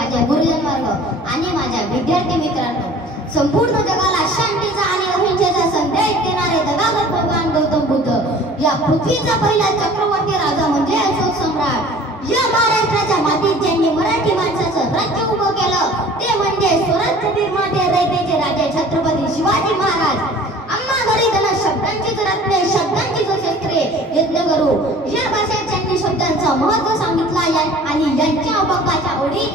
माझे गुरुजन वर्ग आणि माझ्या विद्यार्थी मित्रांनो, संपूर्ण जगाला शांतीचा आणि अहिंसेचा संदेश देणारे दगावत भगवान गौतम बुद्ध या पृथ्वीचा पहिला चक्रवर्ती राजा म्हणजे अशोक सम्राट. या महाराष्ट्राच्या मातीत ज्यांनी मराठी माणसाचं राज्य उभं केलं ते म्हणजे स्वराज्य निर्माते रयतेचे राजे छत्रपती शिवाजी महाराज. आम्हा घरी त्यांना शब्दांचीच रत्ने, शब्दांचीच शस्त्रे यत्न करू. या भाषेत त्यांनी शब्दांचं महत्व सांगितलं आणि यांच्या अभंगाच्या ओळी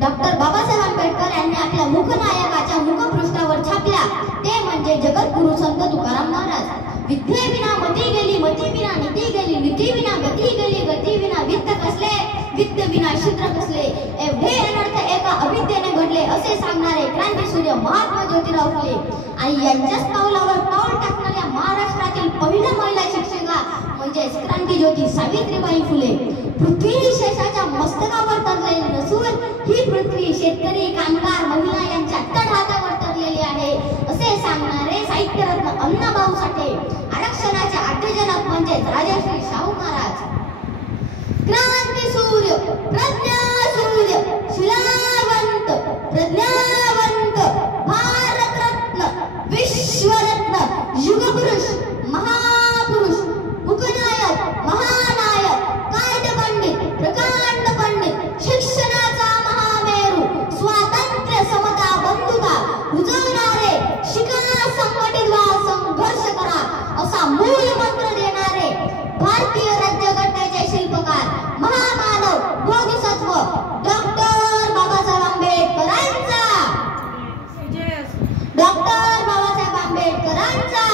डॉक्टर बाबासाहेब आंबेडकर यांनी आपल्या मुखनायकाच्या मुखपृष्ठावर छापल्या. ते म्हणजे जगद्गुरु संत तुकाराम महाराज. विद्येविना मती गेली, मती विना नीती गेली, नीती विना गती गेली, गती विना वित्त कसले, वित्त विना शूद्र कसले. एवढे अनर्थ एका अविद्येने घडले असे सांगणारे क्रांतीसूर्य महात्मा ज्योतिराव फुले आणि यांच्याच पावलावर पाऊल टाकणाऱ्या महाराष्ट्रातील पहिल्या महिला शिक्षिका म्हणजेच क्रांतीज्योती सावित्रीबाई फुले. पृथ्वी शेषाच्या मस्तकावर तरलेली नसून ही पृथ्वी शेतकरी, कामगार, महिला यांच्या तळहातावर तरलेली आहे असे सांगणारे साहित्यरत्न अण्णाभाऊ साठे. आरक्षणाचे आद्यजनक म्हणजेच राजश्री शाहू महाराज. क्रांतीसूर्य, प्रज्ञासूर्य, शिलावंत, प्रज्ञावंत, भारतरत्न, विश्वरत्न, युगपुरुष, महापुरुष, मुखनायक, महानायक, कायदपंडित, प्रकांड पंडित, शिक्षणाचा महामेरू, स्वातंत्र्य, समता, बंधुता रुजवणारे, शिका, संघटित व्हा, संघर्ष करा असा मूळ मंत्र देणारे भारतीय राज्यघटनेचे शिल्पकार, महामानव, बोधिसत्व डॉक्टर बाबासाहेब आंबेडकरांचा. डॉक्टर बाबासाहेब आंबेडकरांचा.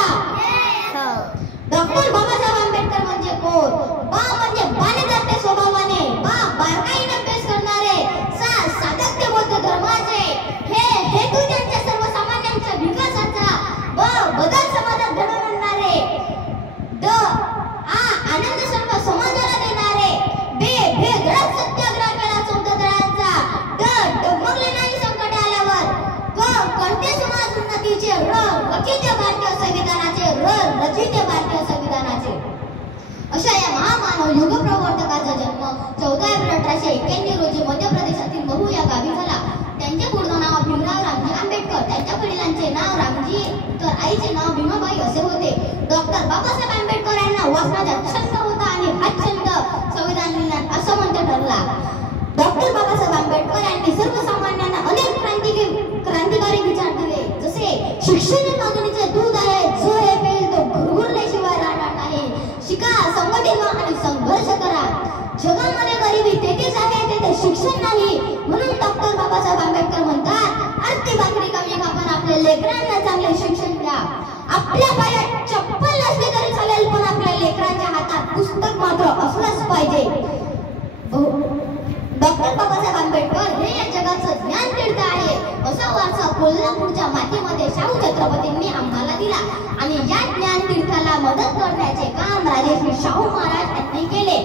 डॉक्टर बाबासाहेब आंबेडकर म्हणजे कोण? बा म्हणजे बाणेदाते स्वभावाने, बा बारकाईने अभ्यास करणारे, सा सातत्य बौद्ध धर्माचे, हे हेतू त्यांच्या सर्वसामान्यांच्या विकासाचा, ब बदल समाजात घडवून आणणारे, ड आ आनंद सर्व समाजाला देणारे, बे भेदळ सत्याग्रह केला 14 दळांचा, ड डगमगले नाही संकट आल्यावर, क करते समाज उन्नतीचे, र रचिते भारतीय संविधानाचे, र रचिते भारतीय संविधानाचे. अशा या महामानव युग प्रवर्तकाचा जन्म 14 एप्रिल 1891 रोजी मध्य प्रदेशातील महू या गावी झाला. त्यांचे पूर्ण नाव भीमराव रामजी आंबेडकर, त्यांच्या वडिलांचे नाव रामजी तर आईचे नाव भीमाबाई असे होते. डॉक्टर बाबासाहेब आंबेडकर यांना वाचनाचा छंद होता आणि हा छंद संविधान लिहिण्यात असमंत ठरला. डॉक्टर बाबासाहेब आंबेडकर यांनी सर्वसामान्यांना अनेक क्रांतिकारी विचार दिले, जसे शिक्षण हे मागणीचे दूध आहे, जो हे पेल तो घुरघुरल्याशिवाय राहणार नाही, शिका, संघटित व्हा आणि संघर्ष करा. जगामध्ये गरिबी तेथेच आहे तेथे शिक्षण नाही, म्हणून डॉक्टर बाबासाहेब आंबेडकर म्हणतात आरती भाकरी कमी आपण आपल्या लेकरांना चांगले शिक्षण द्या. आपल्या पायात चप्पल नसली तरी चालेल, पण आपल्या लेकरांच्या हातात पुस्तक मात्र असलंच पाहिजे. डॉक्टर बाबासाहेब आंबेडकर हे या जगाचं ज्ञान तीर्थ आहे असा वारसा कोल्हापूरच्या मातीमध्ये शाहू छत्रपतींनी आम्हाला दिला आणि या ज्ञान तीर्थाला मदत करण्याचे काम राजश्री शाहू महाराज यांनी केले.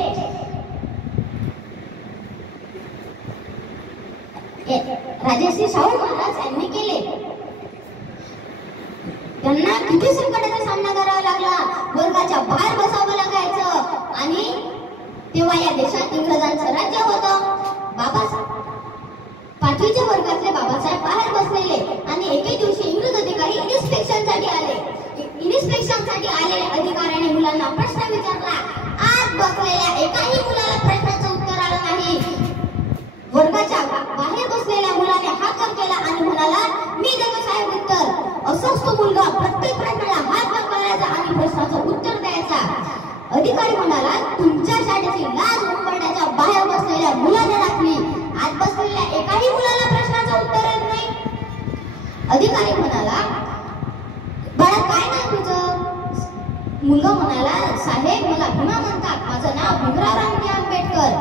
राजश्री शाहू महाराज यांनी केले. त्यांना किती संकटाचा सामना करावा लागला, वर्गाच्या बाहेर बसावं लागायचं आणि तेव्हा या देशात इंग्रजांचं राज्य होतं. पाचवीच्या वर्गातले बाबासाहेब बाहेर बसलेले आणि एके दिवशी इंग्रज अधिकारी इन्स्पेक्शनसाठी आलेल्या अधिकाऱ्याने मुलांना प्रश्न विचारला. आज बसलेल्या एकाही मुलाला प्रश्नाचं उत्तर आलं नाही. वर्गाच्या बाहेर बसलेल्या मुलाने हात वर केला आणि म्हणाला, मी देतो साहेब उत्तर. असाच तो मुलगा प्रत्येक प्रश्नाला हात वर करायचा आणि प्रश्नाचं उत्तर द्यायचा. अधिकारी म्हणाला, तुमच्या शाळेची लाज उंबरठ्याच्या बाहेर बसलेल्या मुलाने राखली, आत बसलेल्या एकाही मुलाला प्रश्नाचं उत्तर येत नाही. अधिकारी म्हणाला, बाळा काय नाव तुझं? मुलगा म्हणाला, साहेब मला भीमा म्हणतात, माझं नाव भीमराव रामजी आंबेडकर.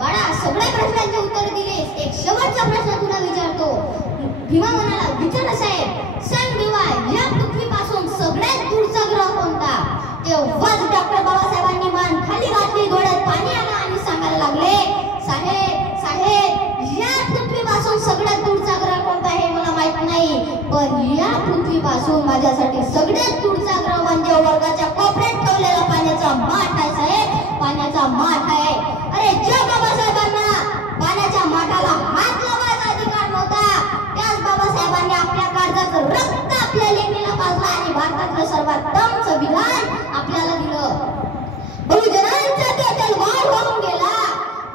बाळा सगळ्या प्रश्नांचे उत्तर दिलेस, एक शेवटचा प्रश्न तुला विचारतो. भीमा म्हणाला, विचारा साहेब. सांग भीमा, या पृथ्वीपासून सगळ्यात दूरचा ग्रह कोणता? तेव्हाच डॉक्टर बाबासाहेबांनी मान खाली घातली, डोळ्यात पाणी आलं आणि सांगायला लागले, साहेब या पृथ्वीपासून सगळ्यात दूरचा ग्रह कोणता हे मला माहित नाही, पण या पृथ्वीपासून माझ्यासाठी सगळ्यात दूरचा ग्रह म्हणजे वर्गाच्या कोपऱ्यात ठेवलेला पाण्याचा माठ आहे साहेब, पाण्याचा माठ आहे. अरे ज्या बाबासाहेबांना पाण्याच्या माठाला हात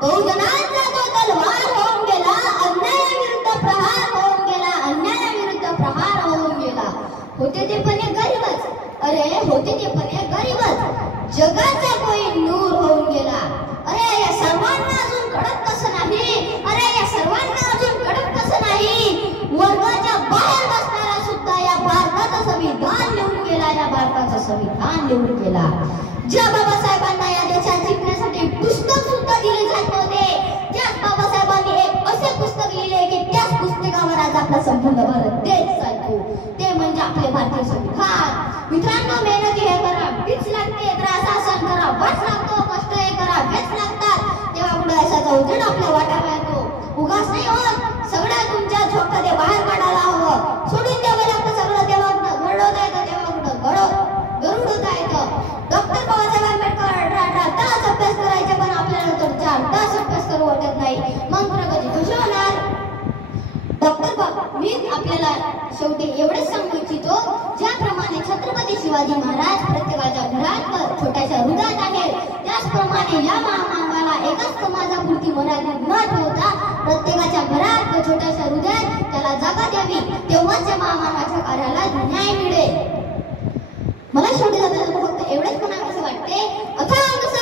बहुजनांचा तो तलवार होऊन गेला, अन्यायाविरुद्ध प्रहार होऊन गेला, अन्यायाविरुद्ध प्रहार होऊन गेला. होते ते पण एक गरीबच, अरे होते ते पण एक गरीबच, जगाचा कोई नूर होऊन गेला. अरे या सर्वांना अजून कळत कसं नाही, अरे या सर्वांना अजून कळत कसं नाही, वर्गाच्या बाहेर बसणारा सुद्धा या भारताचं संविधान लिहून गेला, या भारताचं संविधान लिहून गेला. ज्या बाबासाहेबांना या देशात शिकण्यासाठी पुस्तक सुद्धा दिले जात नव्हते, त्याच बाबासाहेबांनी एक असे पुस्तक लिहिले की त्याच पुस्तकावर आज आपला संपूर्ण भारत देश चालतो, ते म्हणजे आपले भारतीय संविधान. मित्रांनो, मेहनती हे करा, भीच लागते, त्रास सहन करा, वास लागतो, कष्ट हे करा, वेच लागतात, तेव्हा पुढे असाचा उजेड आपल्या वाटायला येतो. उगाच नाही होत, सगळ्या तुमच्या झोपता ते बाहेर काढायला हवं, सोडून द्यावं लागतं सगळं. तेव्हा कुठं घडवता येतं, तेव्हा कुठं गरुडता येतं. डॉक्टर बाबासाहेब आंबेडकर 18 तास अभ्यास करायचे, पण आपल्याला तर 4 तास अभ्यास करू वाटत नाही, मग प्रगती कशी होणार? मी आपल्याला शेवटी एवढेच सांगू इच्छितो, ज्याप्रमाणे छत्रपती शिवाजी महाराज प्रत्येकाच्या घरात छोट्याशा हृदयात आहेत, त्याचप्रमाणे या महामानवाला एकच समाजापुरती मर्यादित न ठेवता प्रत्येकाच्या घरात छोट्याशा हृदयात त्याला जागा द्यावी, तेव्हाच या महामानवाच्या कार्याला न्याय मिळेल. मला शेवटी फक्त एवढेच म्हणावं असं वाटते, अथांग